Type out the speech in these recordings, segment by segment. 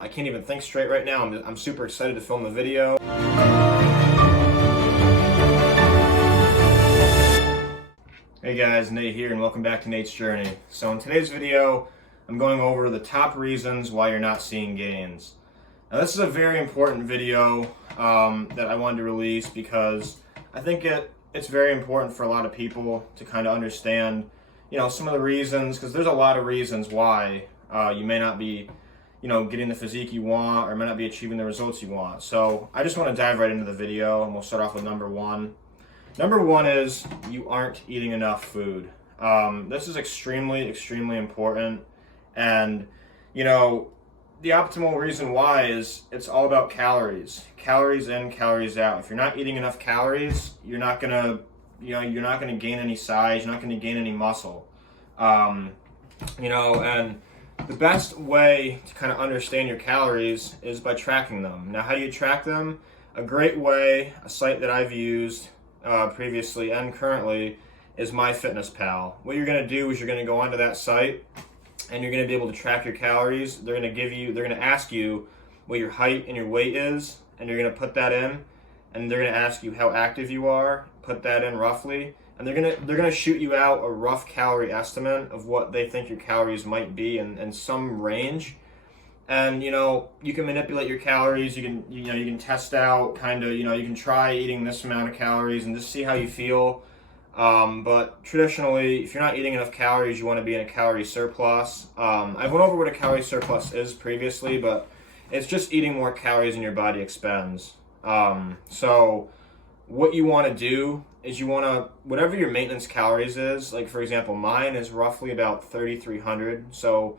I can't even think straight right now. I'm super excited to film the video. Hey guys, Nate here and welcome back to Nate's Journey. So in today's video, I'm going over the top reasons why you're not seeing gains. Now this is a very important video that I wanted to release because I think it's very important for a lot of people to kind of understand, some of the reasons, because there's a lot of reasons why you may not be getting the physique you want or may not be achieving the results you want. So I just want to dive right into the video and we'll start off with number one. Number one is you aren't eating enough food. This is extremely, extremely important. And, the optimal reason why is it's all about calories. Calories in, calories out. If you're not eating enough calories, you're not gonna gain any size, you're not gonna gain any muscle. And the best way to kind of understand your calories is by tracking them. Now, how do you track them? A great way, a site that I've used previously and currently, is MyFitnessPal. What you're going to do is you're going to go onto that site and you're going to be able to track your calories. They're going to ask you what your height and your weight is, and you're going to put that in, and they're going to ask you how active you are, put that in roughly. And they're gonna shoot you out a rough calorie estimate of what they think your calories might be in some range. And you can manipulate your calories. You can test out you can try eating this amount of calories and just see how you feel. But traditionally, if you're not eating enough calories, you want to be in a calorie surplus. I went over what a calorie surplus is previously, but it's just eating more calories than your body expends. So what you want to do is whatever your maintenance calories is, like for example, mine is roughly about 3,300. So,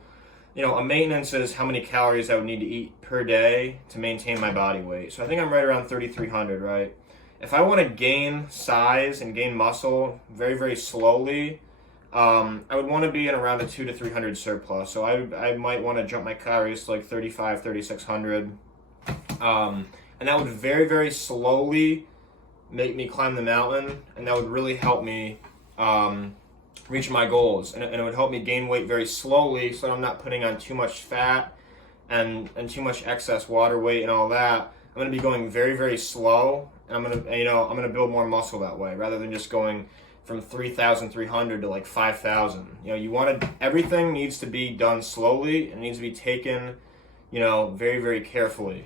a maintenance is how many calories I would need to eat per day to maintain my body weight. So I think I'm right around 3,300, right? If I want to gain size and gain muscle very, very slowly, I would want to be in around a 200 to 300 surplus. So I might want to jump my calories to like 3,500, 3,600. And that would very, very slowly make me climb the mountain, and that would really help me reach my goals, and it would help me gain weight very slowly so that I'm not putting on too much fat and too much excess water weight and all that. I'm going to be going very, very slow, and I'm going to build more muscle that way rather than just going from 3,300 to like 5,000. Everything needs to be done slowly and needs to be taken very, very carefully.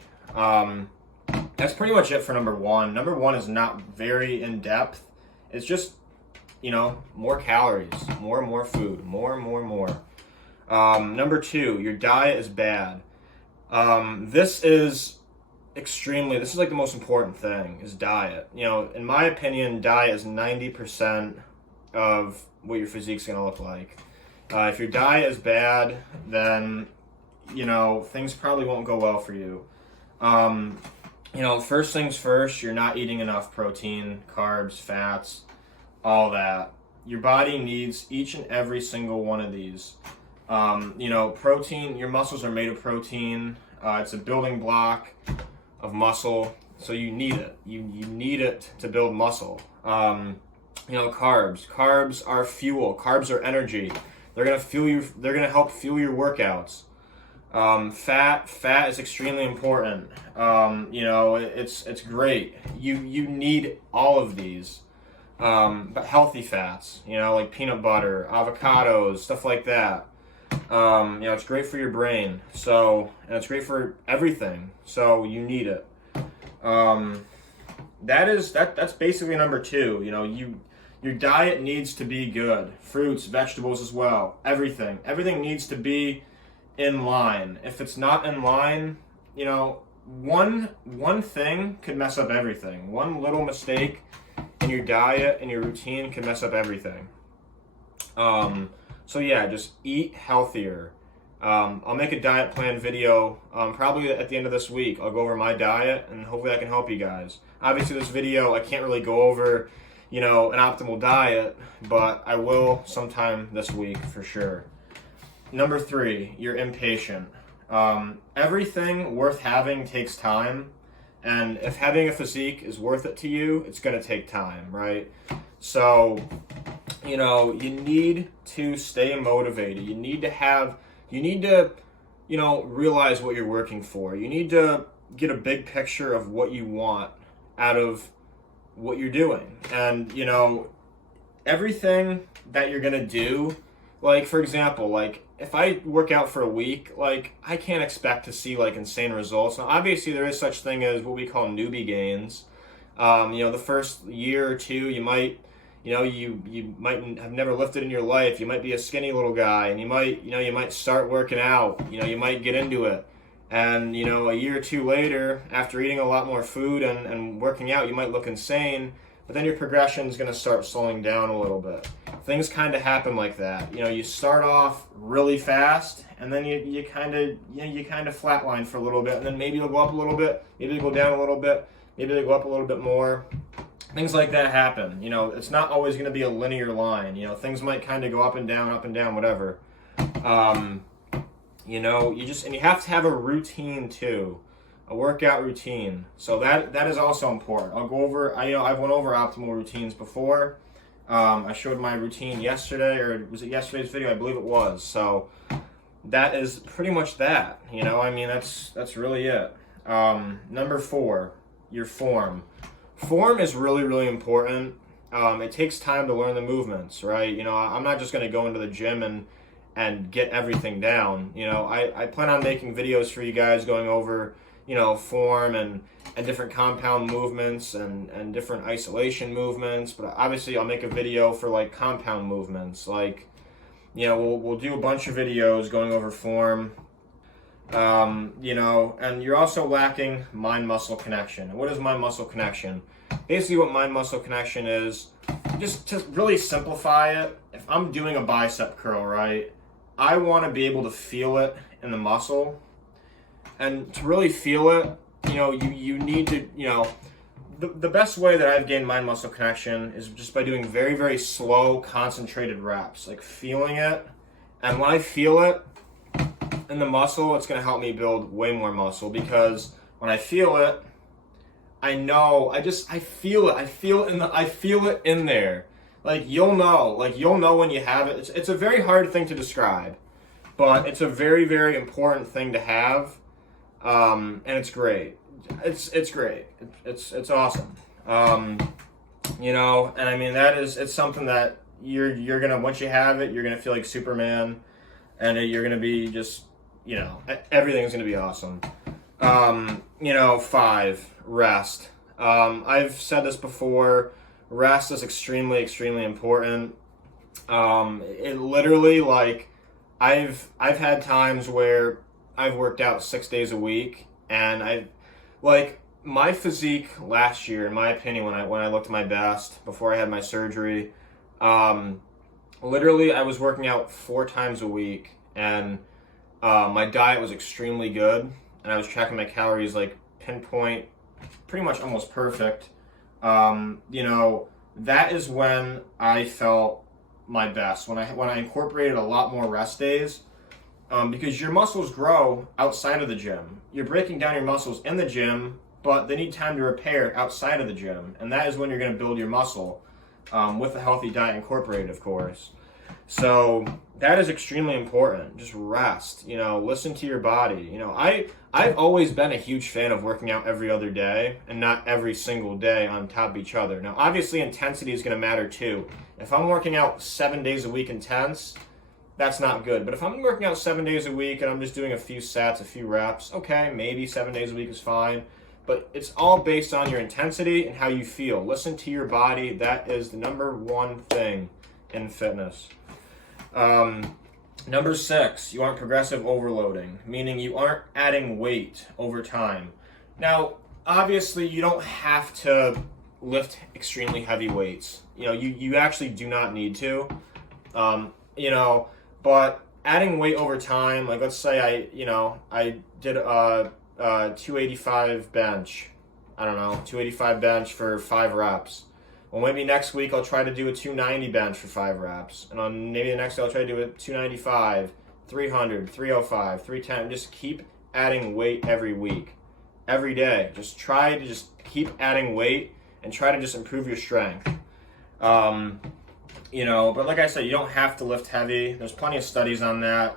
That's pretty much it for number one. Number one is not very in-depth. It's just, more calories, more and more food, more and more and more. Number two, your diet is bad. This is like the most important thing, is diet. In my opinion, diet is 90% of what your physique's going to look like. If your diet is bad, then, things probably won't go well for you. First things first, you're not eating enough protein, carbs, fats, all that. Your body needs each and every single one of these. Protein, your muscles are made of protein. It's a building block of muscle, so you need it. You need it to build muscle. Carbs. Carbs are fuel. Carbs are energy. They're gonna help fuel your workouts. Fat is extremely important. It's great. You need all of these. But healthy fats, like peanut butter, avocados, stuff like that. It's great for your brain. And it's great for everything. So you need it. That's basically number two. Your diet needs to be good. Fruits, vegetables as well. Everything needs to be in line. If it's not in line, one thing could mess up everything. One little mistake in your diet and your routine can mess up everything. So yeah, just eat healthier. I'll make a diet plan video probably at the end of this week. I'll go over my diet and hopefully I can help you guys. Obviously this video I can't really go over an optimal diet, but I will sometime this week for sure. Number three, you're impatient. Everything worth having takes time, and if having a physique is worth it to you, it's going to take time, right? So, you need to stay motivated. You need to realize what you're working for. You need to get a big picture of what you want out of what you're doing. And, everything that you're going to do, like, for example, like, if I work out for a week, like, I can't expect to see, like, insane results. Now, obviously, there is such thing as what we call newbie gains. The first year or two, you might, you might have never lifted in your life. You might be a skinny little guy, and you might start working out. You might get into it. And, a year or two later, after eating a lot more food and working out, you might look insane. But then your progression is going to start slowing down a little bit. Things kind of happen like that. You start off really fast, and then you kind of flatline for a little bit, and then maybe you'll go up a little bit, maybe you'll go down a little bit, maybe you'll go up a little bbit more. Things like that happen. It's not always going to be a linear line. Things might kind of go up and down, whatever. You have to have a routine too. A workout routine. So that is also important. I've went over optimal routines before. I showed my routine yesterday, or was it yesterday's video? I believe it was. So that is pretty much that. That's really it. Number 4, your form. Form is really, really important. It takes time to learn the movements, right? I'm not just going to go into the gym and get everything down. I plan on making videos for you guys going over form and different compound movements and different isolation movements. But obviously I'll make a video for like compound movements. Like, we'll do a bunch of videos going over form. And you're also lacking mind-muscle connection. And what is mind-muscle connection? Basically what mind-muscle connection is, just to really simplify it, if I'm doing a bicep curl, right, I want to be able to feel it in the muscle. And to really feel it, you need to, the best way that I've gained mind-muscle connection is just by doing very, very slow, concentrated reps, like feeling it. And when I feel it in the muscle, it's going to help me build way more muscle, because when I feel it, I know, I feel it. I feel it in there. Like, you'll know when you have it. It's a very hard thing to describe, but it's a very, very important thing to have. And it's great. It's great. It's awesome. And I mean, it's something that you're gonna, once you have it, you're gonna feel like Superman, and you're gonna be just, everything's gonna be awesome. 5, rest. I've said this before, rest is extremely, extremely important. It literally, like, I've had times where I've worked out 6 days a week, and my physique last year, in my opinion, when I looked my best before I had my surgery, literally I was working out 4 times a week, and my diet was extremely good, and I was tracking my calories like pinpoint, pretty much almost perfect. That is when I felt my best, when I incorporated a lot more rest days. Because your muscles grow outside of the gym. You're breaking down your muscles in the gym, but they need time to repair outside of the gym. And that is when you're going to build your muscle, with a healthy diet incorporated, of course. So that is extremely important. Just rest, listen to your body. I've always been a huge fan of working out every other day and not every single day on top of each other. Now, obviously, intensity is going to matter too. If I'm working out 7 days a week intense, that's not good. But if I'm working out 7 days a week and I'm just doing a few sets, a few reps, okay, maybe 7 days a week is fine. But it's all based on your intensity and how you feel. Listen to your body. That is the number one thing in fitness. Number 6, you want progressive overloading, meaning you aren't adding weight over time. Now, obviously, you don't have to lift extremely heavy weights. You actually do not need to. But adding weight over time, like let's say I did a 285 bench. I don't know, 285 bench for 5 reps. Well, maybe next week I'll try to do a 290 bench for 5 reps. And on maybe the next day I'll try to do a 295, 300, 305, 310. Just keep adding weight every week, every day. Just try to just keep adding weight and try to just improve your strength. But like I said, you don't have to lift heavy. There's plenty of studies on that,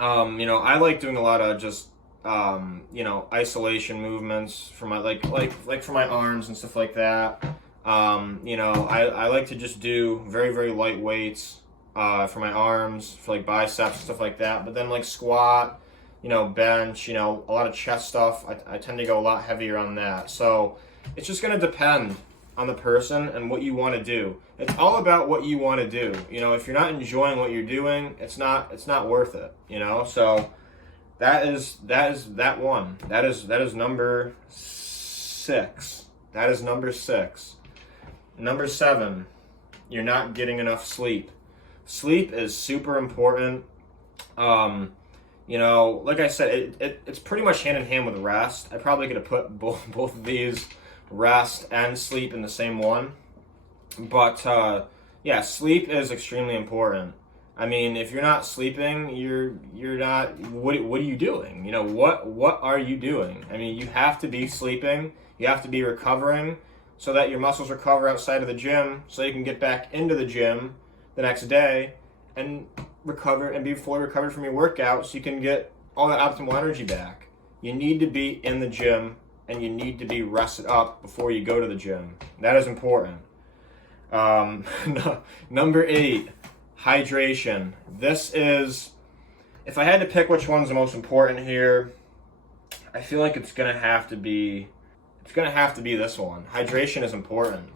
You know, I like doing a lot of just you know, isolation movements for my like for my arms and stuff like that. You know, I like to just do very light weights for my arms, for like biceps and stuff like that. But then like squat, you know, bench, you know, a lot of chest stuff. I tend to go a lot heavier on that. So it's just gonna depend on the person and what you want to do. It's all about what you want to do. You know, if you're not enjoying what you're doing, it's not worth it. You know, so that is that one. That is number 6. That is number 6. Number 7, you're not getting enough sleep. Sleep is super important. You know, like I said, it's pretty much hand in hand with rest. I probably could have put both of these, rest and sleep, in the same one. But yeah, sleep is extremely important. I mean, if you're not sleeping, you're not. What are you doing? You know, what are you doing? I mean, you have to be sleeping. You have to be recovering, so that your muscles recover outside of the gym, so you can get back into the gym the next day and recover and be fully recovered from your workout, so you can get all that optimal energy back. You need to be in the gym and you need to be rested up before you go to the gym. That is important. Number 8, hydration. This is, if I had to pick which one's the most important here, I feel like it's gonna have to be this one. Hydration is important.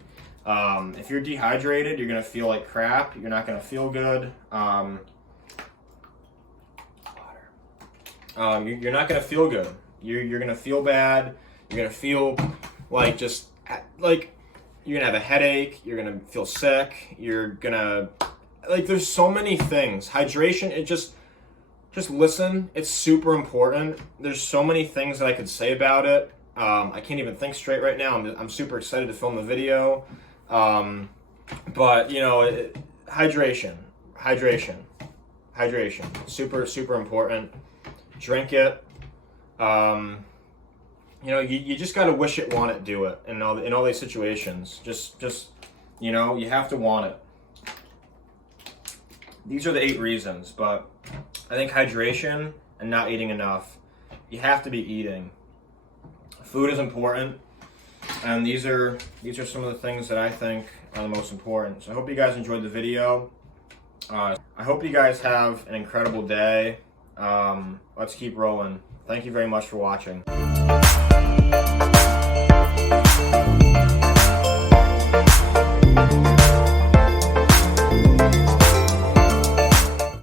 If you're dehydrated, you're gonna feel like crap. You're not gonna feel good. You're not gonna feel good. You're gonna feel bad. You're gonna feel like you're gonna have a headache. You're gonna feel sick. You're gonna there's so many things. Hydration, it just listen. It's super important. There's so many things that I could say about it. I can't even think straight right now. I'm super excited to film the video. But you know, hydration, super important. Drink it. You know, you just gotta wish it, want it, do it in all these situations. Just you know, you have to want it. These are the 8 reasons, but I think hydration and not eating enough. You have to be eating. Food is important, and these are some of the things that I think are the most important. So I hope you guys enjoyed the video. I hope you guys have an incredible day. Let's keep rolling. Thank you very much for watching.